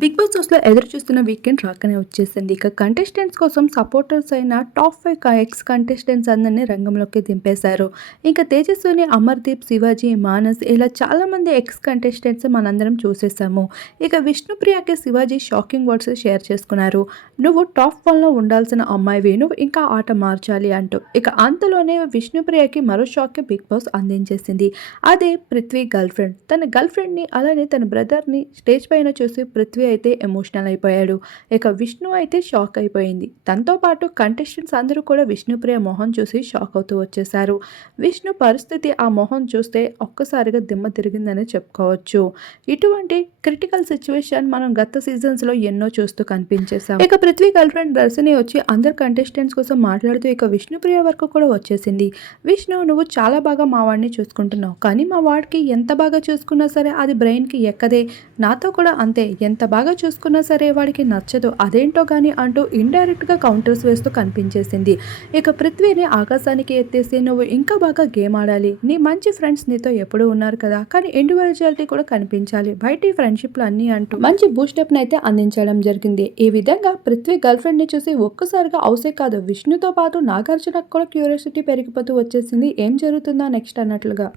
Big boss హౌస్లో ఎదురు చూస్తున్న వీకెండ్ రాకనే వచ్చేసింది. ఇక కంటెస్టెంట్స్ కోసం సపోర్టర్స్ అయిన టాప్ ఫైవ్ ఎక్స్ కంటెస్టెంట్స్ అందరినీ రంగంలోకి దింపేశారు. ఇంకా తేజస్విని అమర్దీప్ శివాజీ మానస్ ఇలా చాలామంది ఎక్స్ కంటెస్టెంట్స్ మనందరం చూసేసాము ఇక విష్ణుప్రియకి శివాజీ షాకింగ్ వర్డ్స్ షేర్ చేసుకున్నారు. నువ్వు టాప్ వన్లో ఉండాల్సిన అమ్మాయివి నువ్వు ఇంకా ఆట మార్చాలి అంటూ. ఇక అంతలోనే విష్ణుప్రియకి మరో షాక్ బిగ్ బాస్ అందించేసింది. అదే పృథ్వీ గర్ల్ ఫ్రెండ్ తన గర్ల్ ఫ్రెండ్ని అలానే తన బ్రదర్ని స్టేజ్ పైన చూసి పృథ్వీ అయితే ఎమోషనల్ అయిపోయాడు. ఇక విష్ణు అయితే షాక్ అయిపోయింది. తనతో పాటు కంటెస్టెంట్స్ అందరూ కూడా విష్ణుప్రియ మొహం చూసి షాక్ అవుతూ వచ్చేసారు విష్ణు పరిస్థితి ఆ మొహం చూస్తే ఒక్కసారిగా దిమ్మ తిరిగిందని చెప్పుకోవచ్చు. ఇటువంటి క్రిటికల్ సిచ్యువేషన్ మనం గత సీజన్స్లో ఎన్నో చూస్తూ కనిపించేశాం. ఇక పృథ్వీ గర్ల్ ఫ్రెండ్ దర్శిని వచ్చి అందరు కంటెస్టెంట్స్ కోసం మాట్లాడుతూ ఇక విష్ణుప్రియ వరకు కూడా వచ్చేసింది. విష్ణు నువ్వు చాలా బాగా మా వాడిని చూసుకుంటున్నావు. కానీ మా వాడికి ఎంత బాగా చూసుకున్నా సరే అది బ్రెయిన్కి ఎక్కదే. నాతో కూడా అంతే. ఎంత బాగా చూసుకున్నా సరే వాడికి నచ్చదు. అదేంటో కానీ అంటూ ఇండైరెక్ట్గా కౌంటర్స్ వేస్తూ కనిపించేసింది. ఇక పృథ్వీని ఆకాశానికి ఎత్తేసి నువ్వు ఇంకా బాగా గేమ్ ఆడాలి. నీ మంచి ఫ్రెండ్స్ నీతో ఎప్పుడూ ఉన్నారు కదా. కానీ ఇండివిజువాలిటీ కూడా కనిపించాలి. బయట ఫ్రెండ్షిప్లు అన్నీ అంటూ మంచి బూస్టప్ని అయితే అందించడం జరిగింది. ఈ విధంగా పృథ్వీ గర్ల్ ఫ్రెండ్ని చూసి ఒక్కసారిగా అవసే కాదు విష్ణుతో పాటు నాగార్జునకు కూడా క్యూరియాసిటీ పెరిగిపోతూ వచ్చేసింది. ఏం జరుగుతుందా నెక్స్ట్ అన్నట్లుగా?